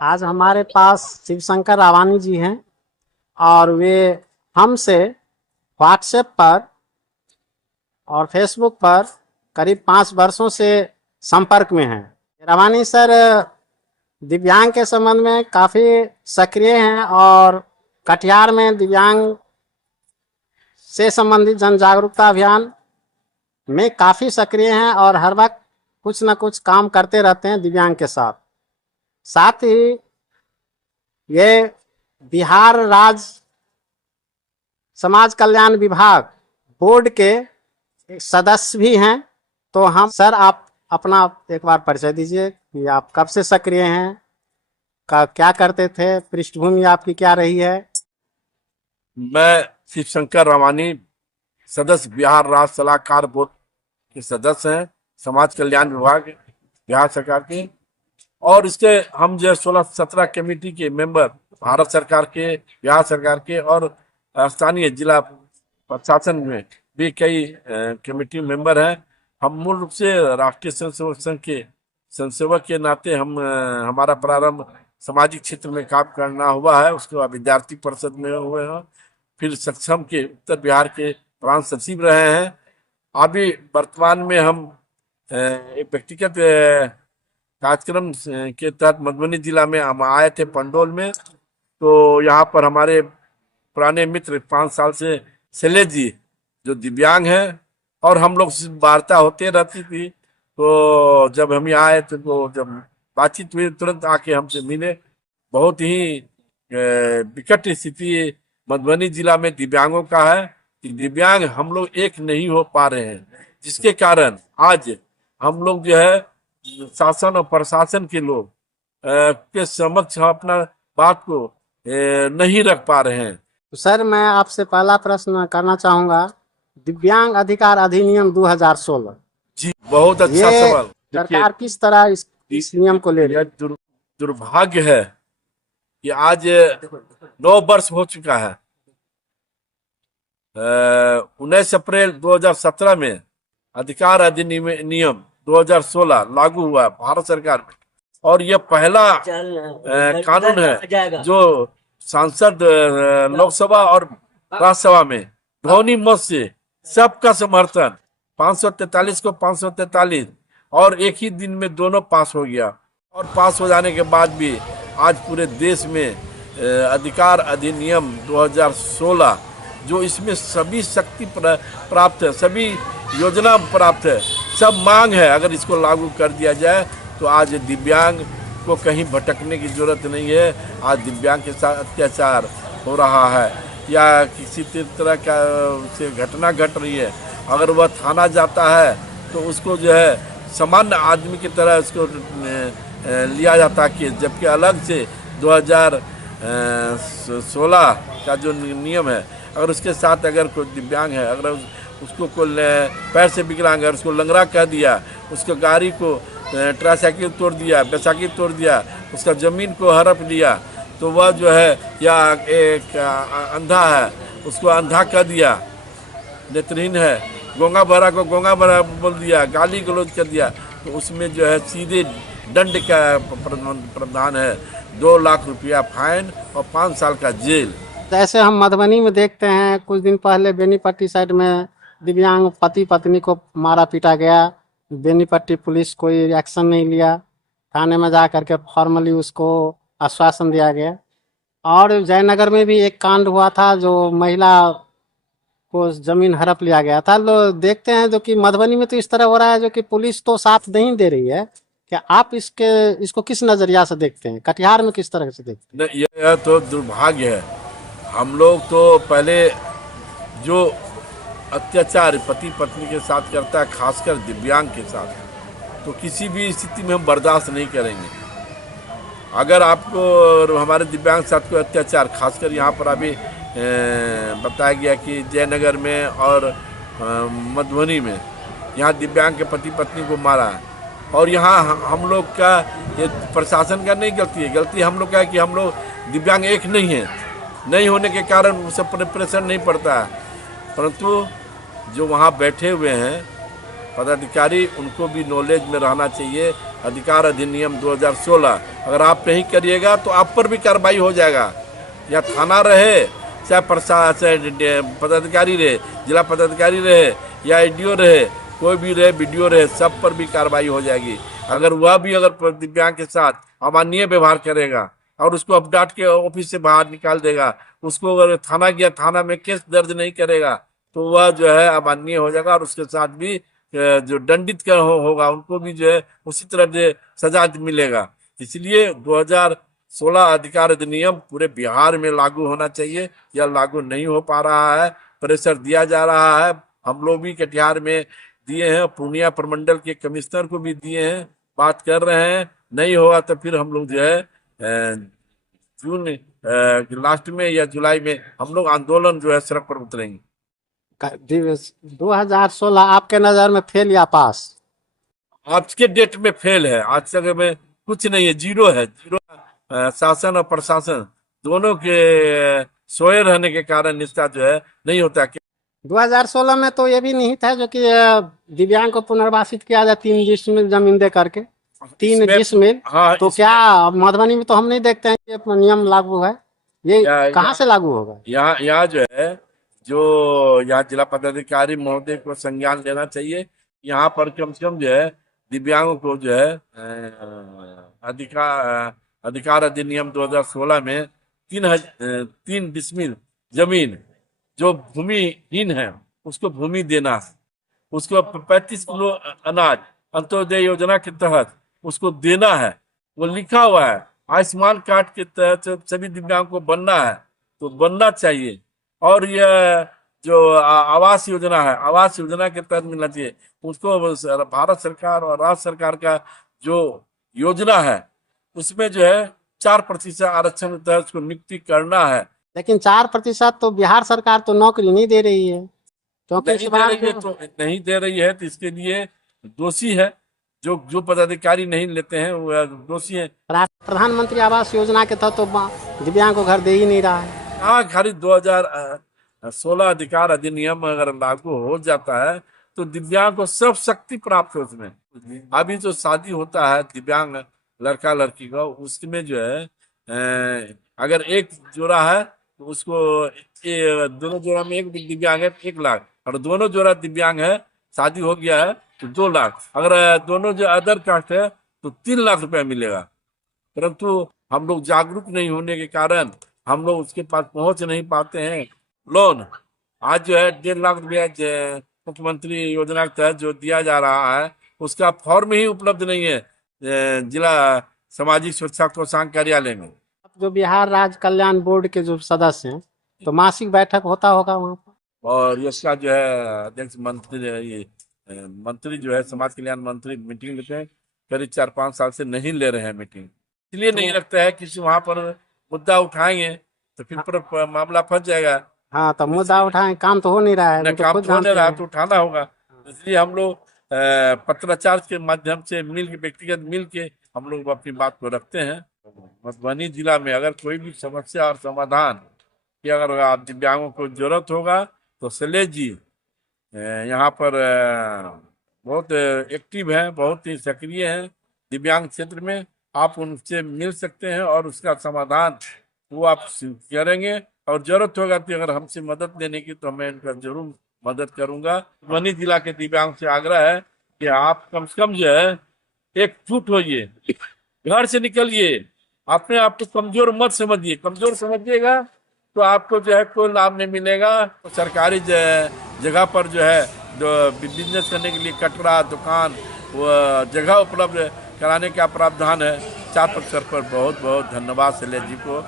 आज हमारे पास शिवशंकर रावानी जी हैं और वे हमसे व्हाट्सएप पर और फेसबुक पर करीब 5 वर्षों से संपर्क में हैं। रावानी सर दिव्यांग के संबंध में काफ़ी सक्रिय हैं और कटिहार में दिव्यांग से संबंधित जन जागरूकता अभियान में काफ़ी सक्रिय हैं और हर वक्त कुछ न कुछ काम करते रहते हैं दिव्यांग के साथ। साथ ही ये बिहार राज्य समाज कल्याण विभाग बोर्ड के सदस्य भी हैं। तो हम सर, आप अपना एक बार परिचय दीजिए कि आप कब से सक्रिय हैं, क्या करते थे, पृष्ठभूमि आपकी क्या रही है। मैं शिवशंकर रावानी, सदस्य बिहार राज्य सलाहकार बोर्ड के सदस्य हैं, समाज कल्याण विभाग बिहार सरकार के। और इसके हम जो 16-17 कमेटी के मेंबर भारत सरकार के, बिहार सरकार के और स्थानीय जिला प्रशासन में भी कई कमेटी मेंबर हैं। हम मूल रूप से राष्ट्रीय स्वयंसेवक संघ के स्वयंसेवक के नाते हमारा प्रारंभ सामाजिक क्षेत्र में काम करना हुआ है। उसके बाद विद्यार्थी परिषद में हुए हैं, फिर सक्षम के उत्तर बिहार के प्रांत सचिव रहे हैं। अभी वर्तमान में हम एक व्यक्तिगत कार्यक्रम के तहत मधुबनी जिला में हम आए थे पंडोल में। तो यहाँ पर हमारे पुराने मित्र 5 साल से शैलेश जी जो दिव्यांग हैं, और हम लोग से वार्ता होते रहती थी। तो जब हम यहाँ आए थे तो जब बातचीत हुई तुरंत आके हमसे मिले। बहुत ही विकट स्थिति मधुबनी जिला में दिव्यांगों का है कि दिव्यांग हम लोग एक नहीं हो पा रहे हैं, जिसके कारण आज हम लोग जो है शासन और प्रशासन के लोग के समक्ष अपना बात को नहीं रख पा रहे हैं। तो सर, मैं आपसे पहला प्रश्न करना चाहूँगा, दिव्यांग अधिकार अधिनियम 2016 जी, बहुत अच्छा सवाल। सरकार किस तरह इस नियम को ले रही है? दुर्भाग्य है कि आज 9 वर्ष हो चुका है। 19 अप्रैल 2017 में अधिकार अधिनियम 2016 लागू हुआ भारत सरकार में, और यह पहला कानून है जो सांसद लोकसभा और राज्यसभा में ध्वनि मत से सबका समर्थन 543 को 543 और एक ही दिन में दोनों पास हो गया। और पास हो जाने के बाद भी आज पूरे देश में अधिकार अधिनियम 2016 जो इसमें सभी शक्ति प्राप्त है, सभी योजना प्राप्त है, सब मांग है। अगर इसको लागू कर दिया जाए तो आज दिव्यांग को कहीं भटकने की जरूरत नहीं है। आज दिव्यांग के साथ अत्याचार हो रहा है या किसी तरह का से घटना घट रही है, अगर वह थाना जाता है तो उसको जो है सामान्य आदमी की तरह उसको लिया जाता है, जबकि अलग से 2016 का जो नियम है, अगर उसके साथ अगर कोई दिव्यांग है, अगर उसको कोई पैर से विकलांग है, उसको लंगड़ा कह दिया, उसको गाड़ी को ट्राईसाइकिल तोड़ दिया, बैसाइकिल तोड़ दिया, उसका ज़मीन को हड़प लिया, तो वह जो है, या एक अंधा है उसको अंधा कह दिया, नेत्रहीन है, गोंगा बहरा को गोंगा बहरा बोल दिया, गाली गलौज कर दिया, तो उसमें जो है सीधे दंड का प्रावधान है, 2 लाख रुपया फाइन और 5 साल का जेल। जैसे हम मधुबनी में देखते हैं, कुछ दिन पहले बेनीपट्टी साइड में दिव्यांग पति पत्नी को मारा पीटा गया, बेनीपट्टी पुलिस कोई एक्शन नहीं लिया, थाने में जा करके फॉर्मली उसको आश्वासन दिया गया। और जयनगर में भी एक कांड हुआ था जो महिला को जमीन हड़प लिया गया था। लोग देखते हैं जो कि मधुबनी में तो इस तरह हो रहा है जो कि पुलिस तो साथ नहीं दे रही है। क्या आप इसको किस नजरिया से देखते हैं? कटिहार में किस तरह से देखते हैं? यह तो दुर्भाग्य है। हम लोग तो पहले जो अत्याचार पति पत्नी के साथ करता है, खासकर दिव्यांग के साथ, तो किसी भी स्थिति में हम बर्दाश्त नहीं करेंगे। अगर आपको हमारे दिव्यांग साथ कोई अत्याचार, खासकर यहाँ पर अभी बताया गया कि जयनगर में और मधुबनी में यहाँ दिव्यांग के पति पत्नी को मारा है, और यहाँ हम लोग का, ये प्रशासन का नहीं गलती है, गलती हम लोग का है कि हम लोग दिव्यांग एक नहीं है, नहीं होने के कारण उसे प्रेशर नहीं पड़ता है। परंतु जो वहाँ बैठे हुए हैं पदाधिकारी, उनको भी नॉलेज में रहना चाहिए अधिकार अधिनियम 2016 अगर आप नहीं करिएगा तो आप पर भी कार्रवाई हो जाएगा। या थाना रहे, चाहे प्रशासन पदाधिकारी रहे, जिला पदाधिकारी रहे या एडीओ रहे, कोई भी रहे, बीडीओ रहे, सब पर भी कार्रवाई हो जाएगी। अगर वह भी अगर दिव्यांग के साथ अमानवीय व्यवहार करेगा और उसको अब डांट के ऑफिस से बाहर निकाल देगा, उसको अगर थाना गया, थाना में केस दर्ज नहीं करेगा, तो वह जो है अमानवीय हो जाएगा और उसके साथ भी जो दंडित होगा उनको भी जो है उसी तरह से सजा मिलेगा। इसलिए 2016 अधिकार अधिनियम पूरे बिहार में लागू होना चाहिए। यह लागू नहीं हो पा रहा है, प्रेशर दिया जा रहा है। हम लोग भी कटिहार में दिए हैं, पूर्णिया प्रमंडल के कमिश्नर को भी दिए हैं, बात कर रहे हैं। नहीं होगा तो फिर हम लोग जो है जून लास्ट में या जुलाई में हम लोग आंदोलन जो है सड़क पर उतरेंगे। 2016 आपके नजर में फेल या पास? आज के डेट में फेल है। आज तक में कुछ नहीं है, जीरो है। जीरो शासन और प्रशासन दोनों के सोए रहने के कारण इसका जो है नहीं होता। 2016 में तो ये भी नहीं था जो कि दिव्यांग को पुनर्वासित किया जाए 3 डिसमिल जमीन दे करके, 3 डिसमिल। हाँ, तो क्या मधुबनी में तो हम नहीं देखते हैं ये नियम लागू है, ये कहाँ से लागू होगा? यहाँ जो है, जो यहाँ जिला पदाधिकारी महोदय को संज्ञान लेना चाहिए। यहाँ पर कम से कम जो है दिव्यांगों को जो है अधिकार अधिनियम 2016 में 3 डिसमिल जमीन जो भूमिहीन है उसको भूमि देना है, उसको 35 किलो अनाज अंत्योदय योजना के तहत उसको देना है। वो लिखा हुआ है। आयुष्मान कार्ड के तहत सभी दिव्यांग को बनना है तो बनना चाहिए। और यह जो आवास योजना है, आवास योजना के तहत मिलना चाहिए उसको। भारत सरकार और राज्य सरकार का जो योजना है उसमें जो है 4% आरक्षण के तहत उसको नियुक्ति करना है। लेकिन 4% तो बिहार सरकार तो नौकरी नहीं दे रही है, क्योंकि नहीं दे रही है तो इसके लिए दोषी है जो पदाधिकारी नहीं लेते हैं, वो दोषी है। प्रधानमंत्री आवास योजना के तहत तो दिव्यांग को घर दे ही नहीं रहा है। हाँ, खाली 2016 अधिकार अधिनियम अगर लागू हो जाता है तो दिव्यांग को सब शक्ति प्राप्त हो। उसमें अभी जो शादी होता है दिव्यांग लड़का लड़की का, उसमें जो है अगर एक जोड़ा है तो उसको दोनों जोड़ा में एक दिव्यांग है 1 लाख, और दोनों जोड़ा दिव्यांग है, शादी हो गया है तो 2 लाख। अगर दोनों जो अदर कास्ट है तो 3 लाख रुपया मिलेगा। परंतु हम लोग जागरूक नहीं होने के कारण हम लोग उसके पास पहुंच नहीं पाते हैं। लोन आज जो है 1.5 लाख रुपया मुख्यमंत्री योजना के तहत जो दिया जा रहा है उसका फॉर्म ही उपलब्ध नहीं है जिला सामाजिक सुरक्षा कोषांग कार्यालय में। जो बिहार राज्य कल्याण बोर्ड के जो सदस्य हैं तो मासिक बैठक होता होगा वहाँ पर, और इसका जो है अध्यक्ष मंत्री जो है समाज कल्याण मंत्री मीटिंग लेते हैं। करीब 4-5 साल से नहीं ले रहे हैं मीटिंग, इसलिए नहीं लगता है किसी वहां पर मुद्दा उठाएंगे तो फिर पर मामला फंस जाएगा। हाँ, तो मुद्दा उठाएं, काम तो हो नहीं रहा है, न काम तो नहीं रहा तो उठाना होगा। इसलिए हम लोग पत्राचार के माध्यम से व्यक्तिगत मिल के हम लोग अपनी बात को रखते हैं। मधुबनी जिला में अगर कोई भी समस्या और समाधान की अगर आप दिव्यांगों को जरूरत होगा तो शैलेश जी यहाँ पर बहुत एक्टिव हैं, बहुत ही सक्रिय हैं दिव्यांग क्षेत्र में। आप उनसे मिल सकते हैं और उसका समाधान वो आप करेंगे। और जरूरत होगा तो अगर हमसे मदद लेने की तो मैं इनका जरूर मदद करूंगा। मधुबनी जिला के दिव्यांग से आग्रह है कि आप कम से कम जो है एकजुट होइए, घर से निकलिए, अपने आप को कमजोर मत समझिए। कमजोर समझिएगा तो आपको जो है कोई लाभ नहीं मिलेगा। तो सरकारी जगह पर जो है बिजनेस करने के लिए कटरा दुकान वो जगह उपलब्ध कराने का प्रावधान है। 4% पर बहुत बहुत धन्यवाद शैलेश जी को।